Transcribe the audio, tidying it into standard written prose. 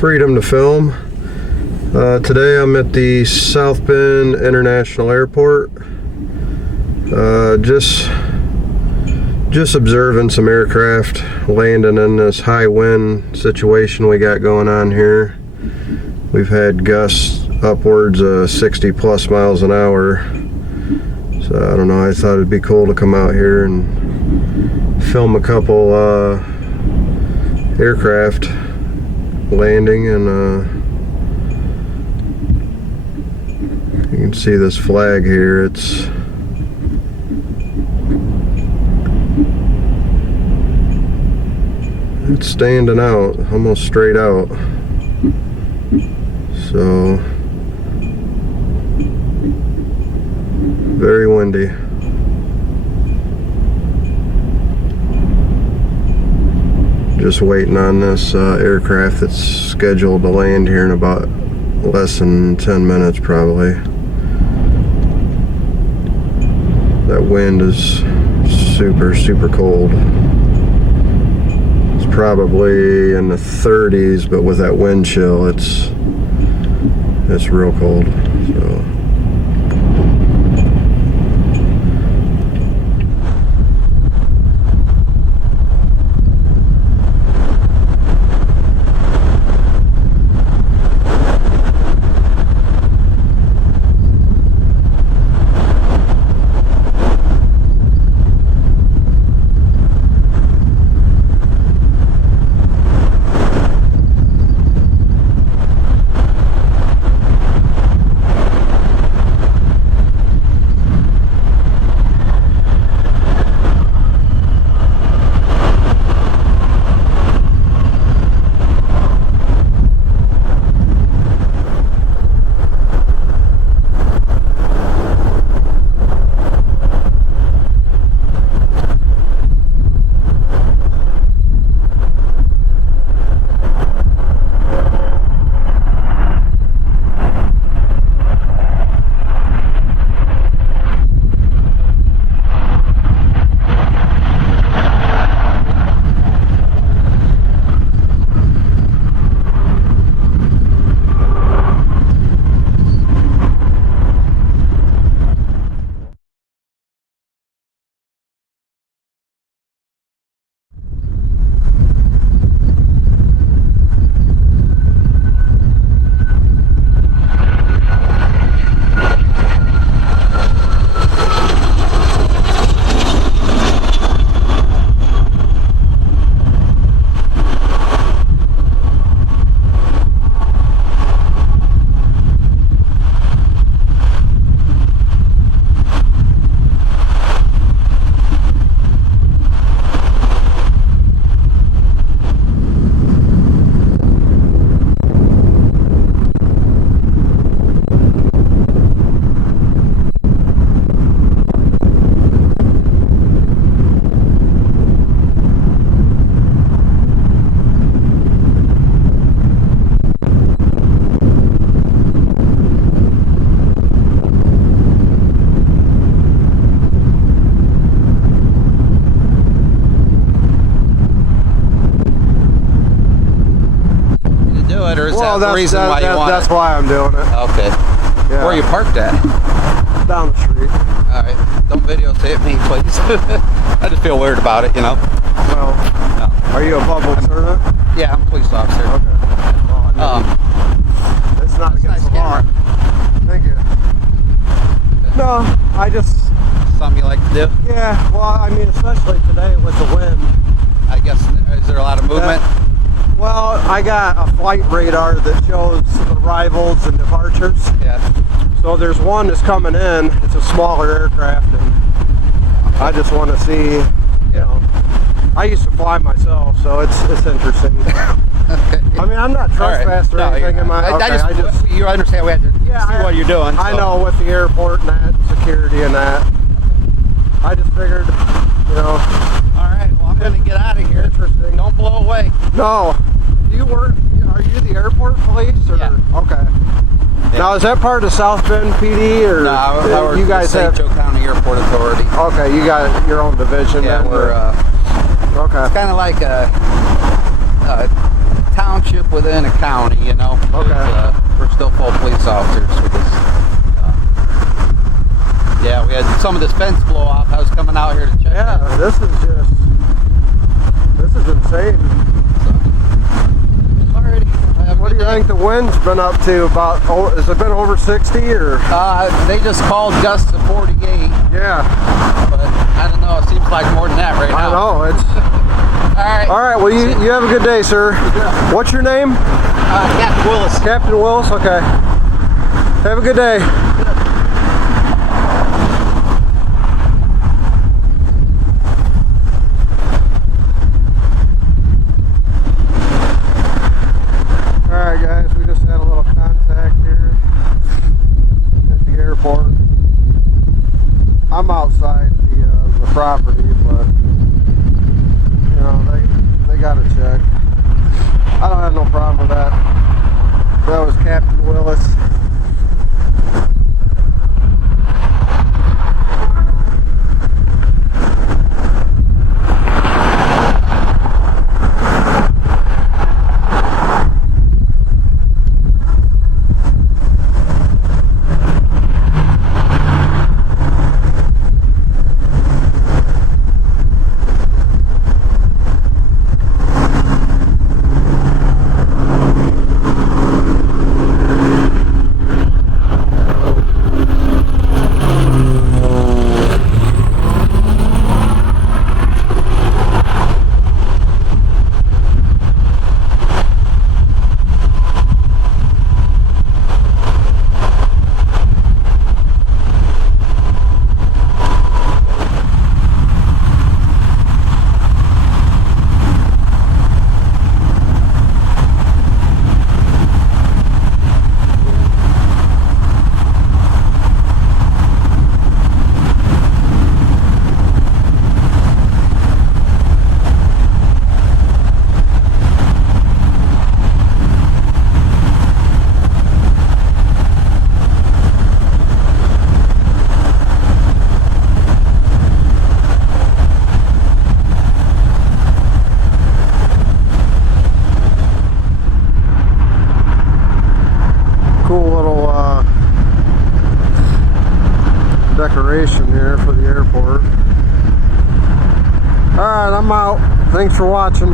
freedom to film. Today I'm at the South Bend International Airport. Just observing some aircraft landing in this high wind situation we got going on here. We've had gusts upwards of 60 plus miles an hour. So I don't know, I thought it'd be cool to come out here and film a couple aircraft landing, and you can see this flag here. It's standing out, almost straight out. So very windy. Just waiting on this aircraft that's scheduled to land here in about less than 10 minutes probably. That wind is super cold. It's probably in the 30s, but with that wind chill, it's real cold. So that's why I'm doing it. Okay. Yeah. Where are you parked at? Down the street. Alright. Don't videotape me, please. I just feel weird about it, you know. Well, no. Are you a public servant? Yeah, I'm a police officer. Okay. Well, it's not against the law. Thank you. No, I just... Something you like to do? Yeah, well, I mean, especially today with the wind. I guess, is there a lot of movement? Well, I got a flight radar that shows arrivals and departures. Yeah. So there's one that's coming in. It's a smaller aircraft, and I just want to see, you know. I used to fly myself, so it's interesting. Okay. I mean, I'm not trespassed or anything. Am I? Okay, I just you understand we have to see what you're doing. I know, with the airport and that, and security and that. I just figured, you know. All right. Well, I'm gonna get out of here. Interesting. Don't blow away. No. Are you the airport police? Or? Yeah. Okay. Yeah. Now, is that part of South Bend PD, or no? You guys have St. Joe County Airport Authority. Okay, you got your own division. Yeah, then, we're okay. It's kind of like a township with within a county, you know. Okay. We're still full police officers with this. Yeah, we had some of this fence blow off. I was coming out here to check. Yeah, this is insane. Alrighty. What do you think the wind's been up to? About, has it been over 60 or? They just called gusts of 48. Yeah. But I don't know. It seems like more than that right now. I know. It's. Alright. All right. Well, you have a good day, sir. What's your name? Captain Willis. Captain Willis. Okay. Have a good day. Alright guys, we just had a little contact here at the airport. I'm outside the property, but you know, they gotta check. I don't have no problem with that. That was Captain Willis. Cool little decoration here for the airport. Alright, I'm out. Thanks for watching.